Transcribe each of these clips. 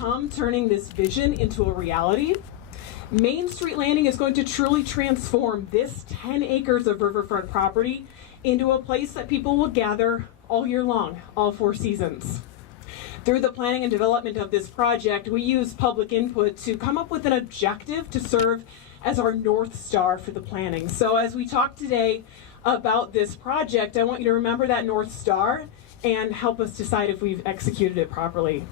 become turning this vision into a reality. Main Street Landing is going to truly transform this 10 acres of riverfront property into a place that people will gather all year long, all 4 seasons. Through the planning and development of this project, we use public input to come up with an objective to serve as our North Star for the planning. So as we talk today about this project, I want you to remember that North Star and help us decide if we've executed it properly.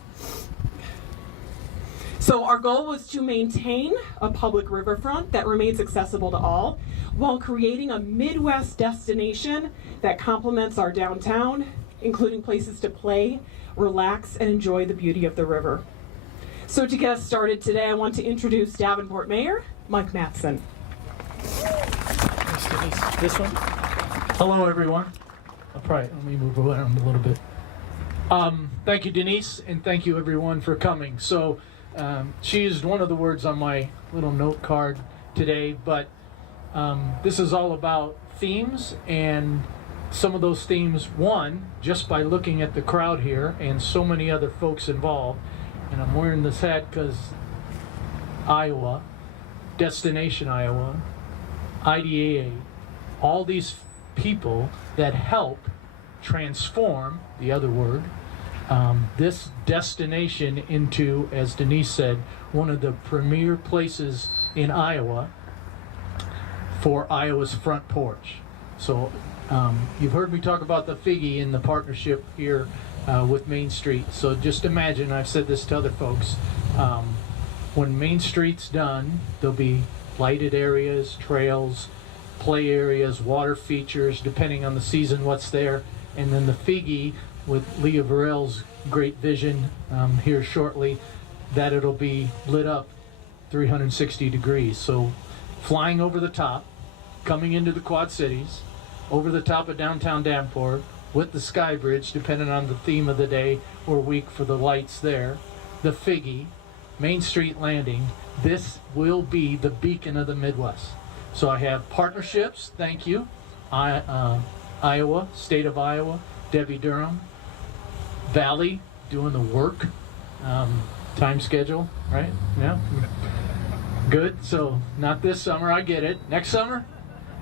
So our goal was to maintain a public riverfront that remains accessible to all, while creating a Midwest destination that complements our downtown, including places to play, relax, and enjoy the beauty of the river. So to get us started today, I want to introduce Davenport Mayor, Mike Matson. This one. Hello, everyone. Let me move around a little bit. Thank you, Denise, and thank you, everyone, for coming. So she used one of the words on my little note card today, but this is all about themes, and some of those themes, one, just by looking at the crowd here and so many other folks involved, and I'm wearing this hat because Iowa, Destination Iowa, IDAA, all these people that help transform, the other word, this destination into, as Denise said, one of the premier places in Iowa for Iowa's front porch. So you've heard me talk about the Figgy and the partnership here with Main Street. So just imagine, I've said this to other folks, when Main Street's done, there'll be lighted areas, trails, play areas, water features, depending on the season, what's there. And then the Figgy, with Leah Varell's great vision here shortly, that it'll be lit up 360 degrees. So flying over the top, coming into the Quad Cities, over the top of downtown Davenport, with the Sky Bridge, depending on the theme of the day or week for the lights there, the Figgy, Main Street Landing, this will be the beacon of the Midwest. So I have partnerships, thank you, Iowa, State of Iowa, Debbie Durham, Valley doing the work, time schedule, right? Yeah, good. So not this summer, I get it. Next summer?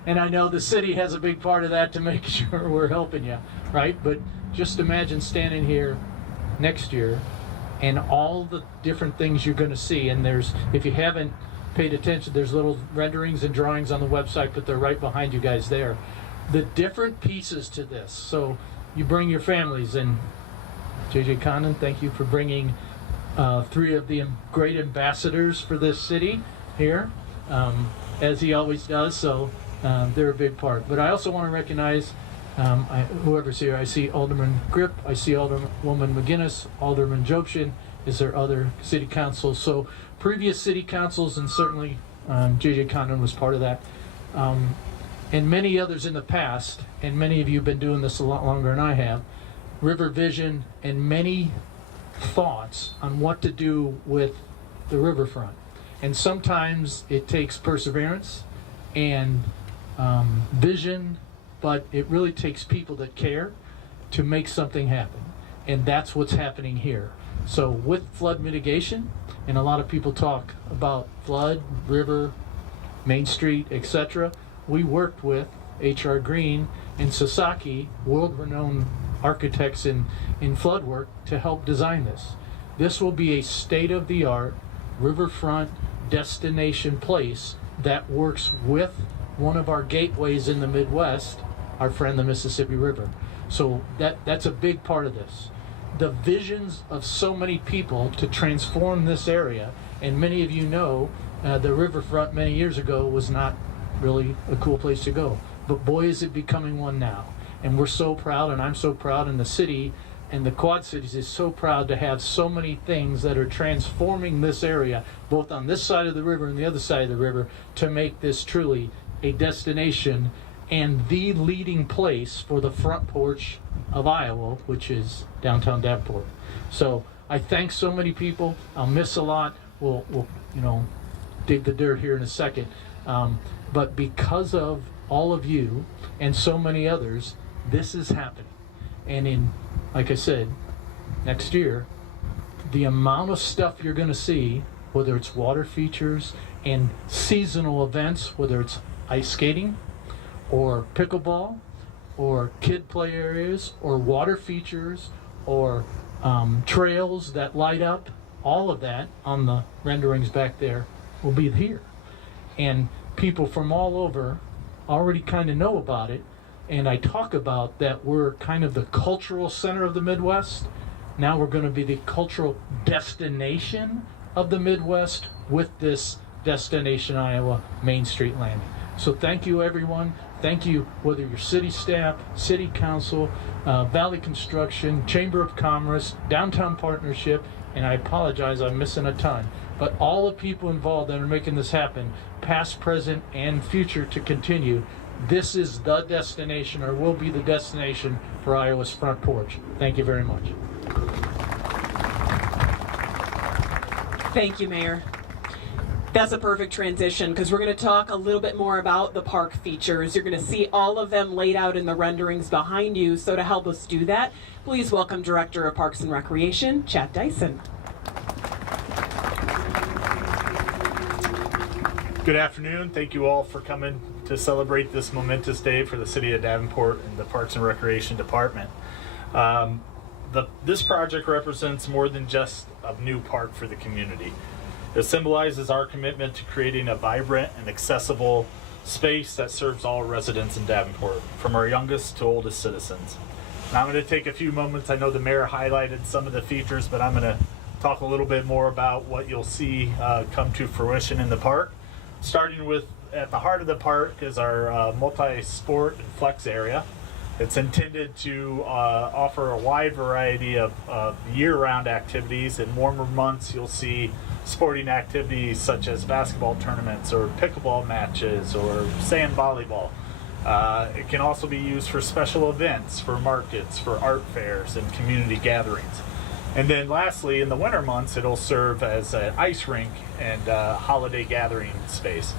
And I know the city has a big part of that to make sure we're helping you, right? But just imagine standing here next year and all the different things you're going to see. And there's, if you haven't paid attention, there's little renderings and drawings on the website, but they're right behind you guys there. The different pieces to this. So you bring your families, and JJ Condon, thank you for bringing 3 of the great ambassadors for this city here, as he always does. So they're a big part. But I also want to recognize whoever's here. I see Alderman Grip, I see Alderwoman McGinnis, Alderman Jobshin. Is there other city councils? So previous city councils, and certainly JJ Condon was part of that, and many others in the past, and many of you have been doing this a lot longer than I have, River Vision, and many thoughts on what to do with the riverfront. And sometimes it takes perseverance and vision, but it really takes people that care to make something happen. And that's what's happening here. So with flood mitigation, and a lot of people talk about flood, river, Main Street, etc., we worked with H.R. Green and Sasaki, world-renowned architects in flood work, to help design this. This will be a state-of-the-art riverfront destination place that works with one of our gateways in the Midwest, our friend the Mississippi River. So that's a big part of this. The visions of so many people to transform this area, and many of you know the riverfront many years ago was not really a cool place to go, but boy is it becoming one now. And we're so proud, and I'm so proud, and the city and the Quad Cities is so proud to have so many things that are transforming this area, both on this side of the river and the other side of the river, to make this truly a destination and the leading place for the front porch of Iowa, which is downtown Davenport. So I thank so many people. I'll miss a lot. We'll dig the dirt here in a second. But because of all of you and so many others, this is happening. And in, like I said, next year, the amount of stuff you're going to see, whether it's water features and seasonal events, whether it's ice skating or pickleball or kid play areas or water features or trails that light up, all of that on the renderings back there will be here. And people from all over already kind of know about it. And I talk about that we're kind of the cultural center of the Midwest. Now we're going to be the cultural destination of the Midwest with this Destination Iowa Main Street Landing. So thank you, everyone. Thank you, whether you're city staff, city council, Valley Construction, Chamber of Commerce, Downtown Partnership, and I apologize, I'm missing a ton. But all the people involved that are making this happen, past, present, and future to continue, this is the destination, or will be the destination for Iowa's Front Porch. Thank you very much. Thank you, Mayor. That's a perfect transition because we're going to talk a little bit more about the park features. You're going to see all of them laid out in the renderings behind you. So to help us do that, please welcome Director of Parks and Recreation, Chad Dyson. Good afternoon. Thank you all for coming to celebrate this momentous day for the City of Davenport and the Parks and Recreation Department. This project represents more than just a new park for the community. It symbolizes our commitment to creating a vibrant and accessible space that serves all residents in Davenport, from our youngest to oldest citizens. Now I'm going to take a few moments. I know the mayor highlighted some of the features, but I'm going to talk a little bit more about what you'll see come to fruition in the park. Starting with, at the heart of the park is our multi-sport and flex area. It's intended to offer a wide variety of year-round activities. In warmer months, you'll see sporting activities such as basketball tournaments or pickleball matches or sand volleyball. It can also be used for special events, for markets, for art fairs, and community gatherings. And then lastly, in the winter months, it'll serve as an ice rink and holiday gathering space.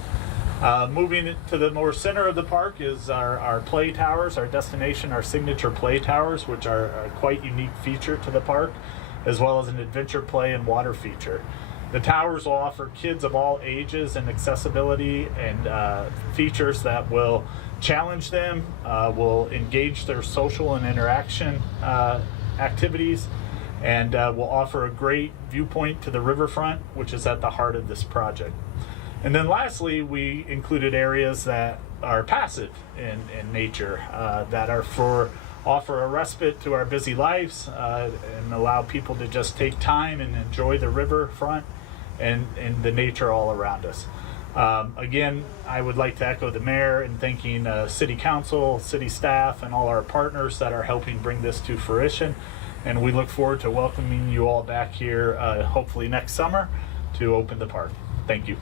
Moving to the more center of the park is our play towers, our destination, our signature play towers, which are a quite unique feature to the park, as well as an adventure play and water feature. The towers will offer kids of all ages and accessibility and features that will challenge them, will engage their social and interaction activities, and will offer a great viewpoint to the riverfront, which is at the heart of this project. And then lastly, we included areas that are passive in nature, that are offer a respite to our busy lives and allow people to just take time and enjoy the riverfront and the nature all around us. Again, I would like to echo the mayor in thanking city council, city staff, and all our partners that are helping bring this to fruition. And we look forward to welcoming you all back here, hopefully next summer, to open the park. Thank you.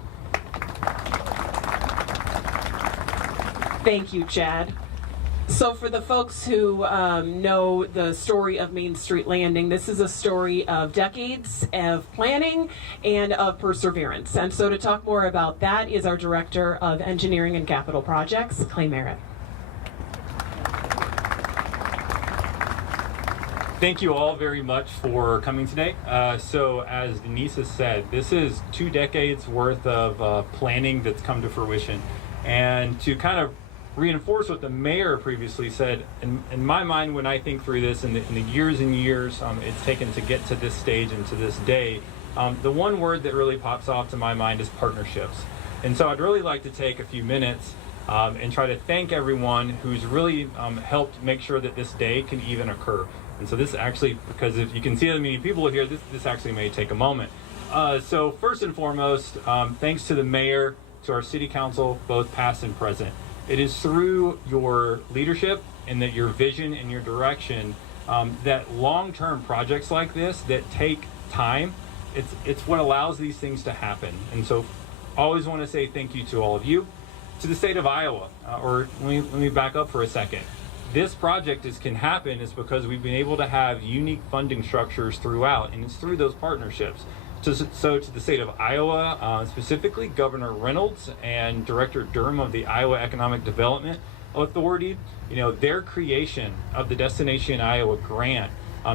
Thank you, Chad. So for the folks who know the story of Main Street Landing, this is a story of decades of planning and of perseverance. And so to talk more about that is our Director of Engineering and Capital Projects, Clay Merritt. Thank you all very much for coming today. So as Denise has said, this is 2 decades worth of planning that's come to fruition. And to kind of reinforce what the mayor previously said, in my mind, when I think through this, in the years and years it's taken to get to this stage and to this day, the one word that really pops off to my mind is partnerships. And so I'd really like to take a few minutes and try to thank everyone who's really helped make sure that this day can even occur. And so this actually, because if you can see how many people are here, this actually may take a moment. So first and foremost, thanks to the mayor, to our city council, both past and present. It is through your leadership and that your vision and your direction that long-term projects like this that take time, it's what allows these things to happen. And so always want to say thank you to all of you. To the state of Iowa, or let me back up for a second. This project can happen is because we've been able to have unique funding structures throughout, and it's through those partnerships. So to the state of Iowa, specifically Governor Reynolds and Director Durham of the Iowa Economic Development Authority, their creation of the Destination Iowa grant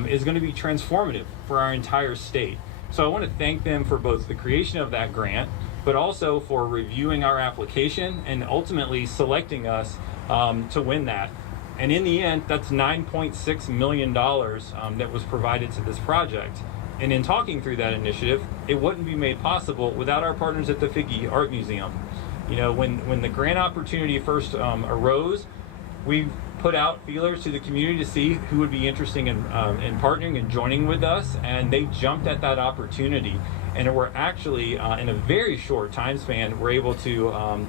is going to be transformative for our entire state. So I want to thank them for both the creation of that grant, but also for reviewing our application and ultimately selecting us to win that. And in the end, that's $9.6 million that was provided to this project. And in talking through that initiative, it wouldn't be made possible without our partners at the Figge Art Museum. You know, when the grant opportunity first arose, we put out feelers to the community to see who would be interested in partnering and joining with us, and they jumped at that opportunity. And we're actually, in a very short time span, we're able to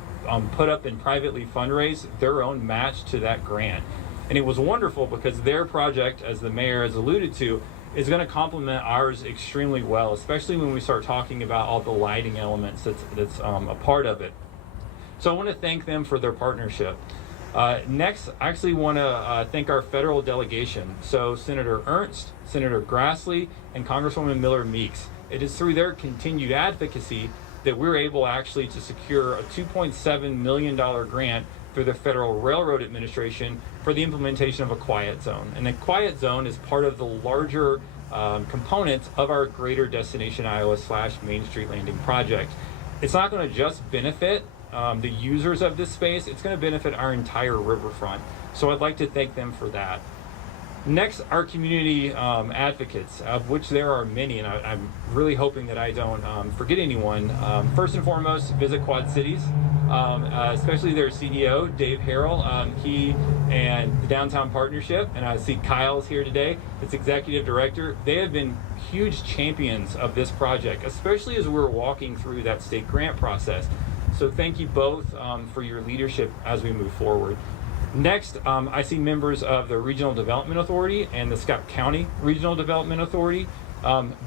put up and privately fundraise their own match to that grant. And it was wonderful because their project, as the mayor has alluded to, is going to complement ours extremely well, especially when we start talking about all the lighting elements that's a part of it. So I want to thank them for their partnership. Next, I actually want to thank our federal delegation. So Senator Ernst, Senator Grassley, and Congresswoman Miller Meeks. It is through their continued advocacy that we're able actually to secure a $2.7 million grant through the Federal Railroad Administration for the implementation of a quiet zone. And the quiet zone is part of the larger components of our Greater Destination Iowa / Main Street Landing project. It's not going to just benefit the users of this space, it's going to benefit our entire riverfront. So I'd like to thank them for that. Next, our community advocates, of which there are many, and I'm really hoping that I don't forget anyone. First and foremost, visit Quad Cities, especially their CEO, Dave Harrell. He and the Downtown Partnership, and I see Kyle's here today, its executive director. They have been huge champions of this project, especially as we're walking through that state grant process. So thank you both for your leadership as we move forward. Next, I see members of the Regional Development Authority and the Scott County Regional Development Authority.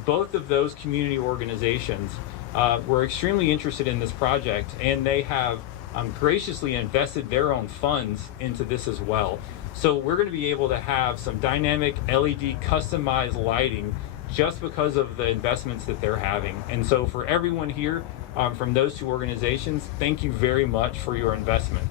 Both of those community organizations were extremely interested in this project, and they have graciously invested their own funds into this as well. So we're going to be able to have some dynamic LED customized lighting just because of the investments that they're having. And so for everyone here from those two organizations, thank you very much for your investment.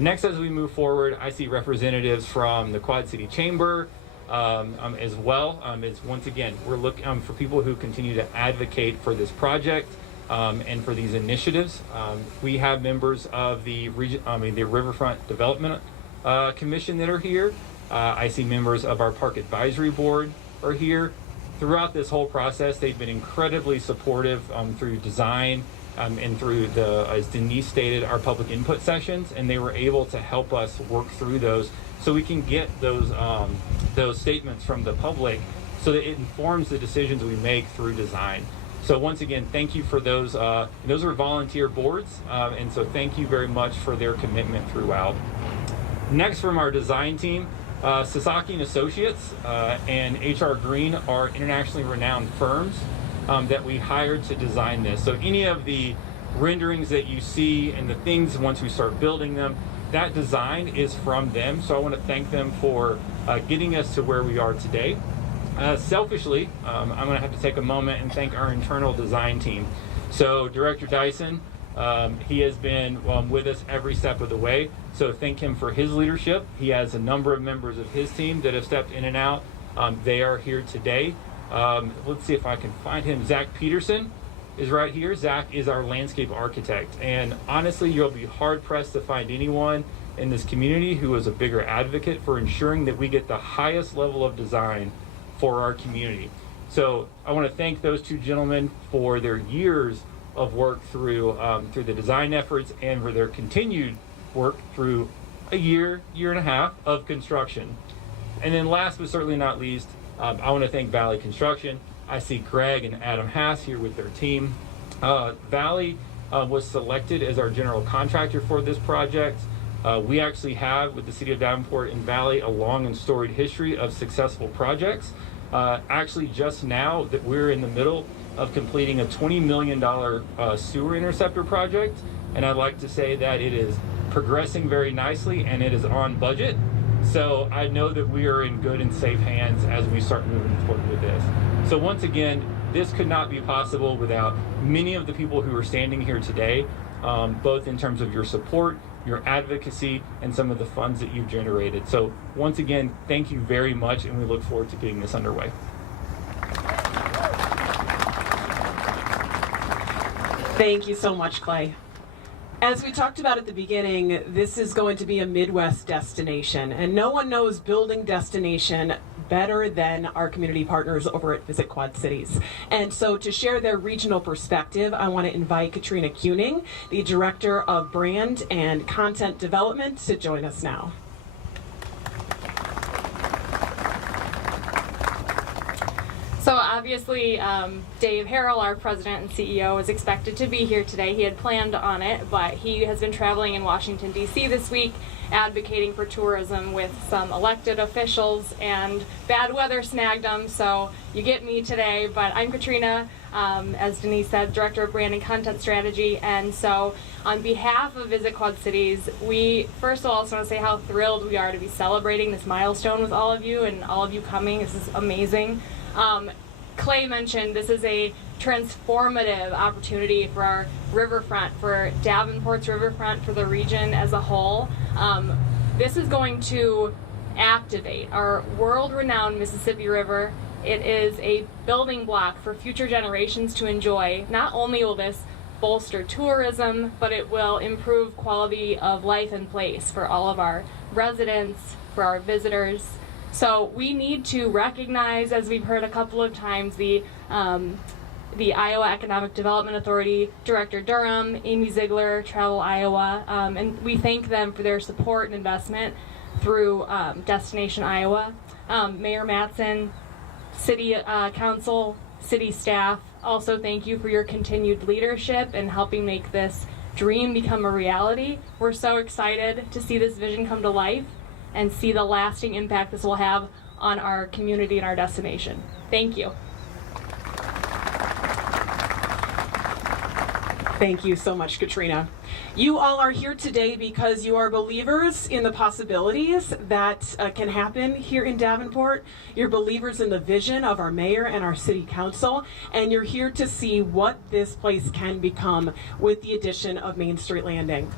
Next, as we move forward, I see representatives from the Quad City Chamber as well. It's once again, we're looking for people who continue to advocate for this project and for these initiatives. We have members of the Riverfront Development Commission that are here. I see members of our Park Advisory Board are here. Throughout this whole process, they've been incredibly supportive through design, and through as Denise stated, our public input sessions, and they were able to help us work through those so we can get those statements from the public so that it informs the decisions we make through design. So once again, thank you for those. Those are volunteer boards, and so thank you very much for their commitment throughout. Next, from our design team, Sasaki and Associates and HR Green are internationally renowned firms that we hired to design this. So any of the renderings that you see and the things once we start building them, that design is from them. So I want to thank them for getting us to where we are today. Selfishly, I'm going to have to take a moment and thank our internal design team. So Director Dyson, he has been with us every step of the way. So thank him for his leadership. He has a number of members of his team that have stepped in and out. They are here today. Let's see if I can find him. Zach Peterson is right here. Zach is our landscape architect. And honestly, you'll be hard pressed to find anyone in this community who is a bigger advocate for ensuring that we get the highest level of design for our community. So I want to thank those two gentlemen for their years of work through the design efforts and for their continued work through a year and a half of construction. And then last but certainly not least, I want to thank Valley Construction. I see Greg and Adam Haas here with their team. Valley was selected as our general contractor for this project. We actually have, with the City of Davenport and Valley, a long and storied history of successful projects. Actually, just now that we're in the middle of completing a $20 million sewer interceptor project, and I'd like to say that it is progressing very nicely and it is on budget. So I know that we are in good and safe hands as we start moving forward with this. So once again, this could not be possible without many of the people who are standing here today, both in terms of your support, your advocacy, and some of the funds that you've generated. So once again, thank you very much, and we look forward to getting this underway. Thank you so much, Clay. As we talked about at the beginning, this is going to be a Midwest destination, and no one knows building destination better than our community partners over at Visit Quad Cities. And so to share their regional perspective, I want to invite Katrina Kuning, the Director of Brand and Content Development, to join us now. So obviously, Dave Harrell, our president and CEO, is expected to be here today. He had planned on it, but he has been traveling in Washington, D.C. this week, advocating for tourism with some elected officials, and bad weather snagged him, so you get me today. But I'm Katrina, as Denise said, Director of Brand and Content Strategy, and so on behalf of Visit Quad Cities, we first of all just want to say how thrilled we are to be celebrating this milestone with all of you and all of you coming. This is amazing. Clay mentioned this is a transformative opportunity for our riverfront, for Davenport's riverfront, for the region as a whole. This is going to activate our world-renowned Mississippi River. It is a building block for future generations to enjoy. Not only will this bolster tourism, but it will improve quality of life and place for all of our residents, for our visitors. So we need to recognize, as we've heard a couple of times, the Iowa Economic Development Authority, Director Durham, Amy Ziegler, Travel Iowa, and we thank them for their support and investment through Destination Iowa. Mayor Matson, City Council, City staff, also thank you for your continued leadership in helping make this dream become a reality. We're so excited to see this vision come to life and see the lasting impact this will have on our community and our destination. Thank you. Thank you so much, Katrina. You all are here today because you are believers in the possibilities that can happen here in Davenport. You're believers in the vision of our mayor and our city council, and you're here to see what this place can become with the addition of Main Street Landing.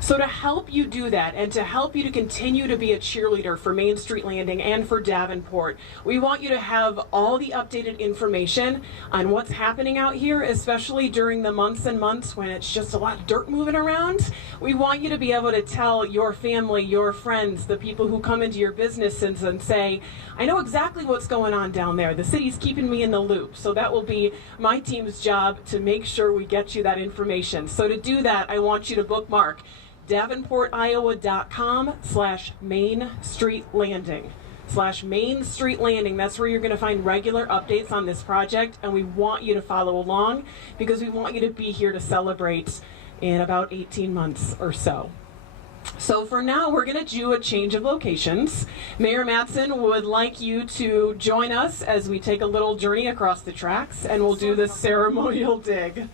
So to help you do that, and to help you to continue to be a cheerleader for Main Street Landing and for Davenport, we want you to have all the updated information on what's happening out here, especially during the months and months when it's just a lot of dirt moving around. We want you to be able to tell your family, your friends, the people who come into your businesses and say, I know exactly what's going on down there. The city's keeping me in the loop. So that will be my team's job to make sure we get you that information. So to do that, I want you to bookmark davenportiowa.com/Main Street Landing. /Main Street Landing. That's where you're going to find regular updates on this project, and we want you to follow along because we want you to be here to celebrate in about 18 months or so. So for now, we're going to do a change of locations. Mayor Matson would like you to join us as we take a little journey across the tracks, and we'll do the ceremonial dig.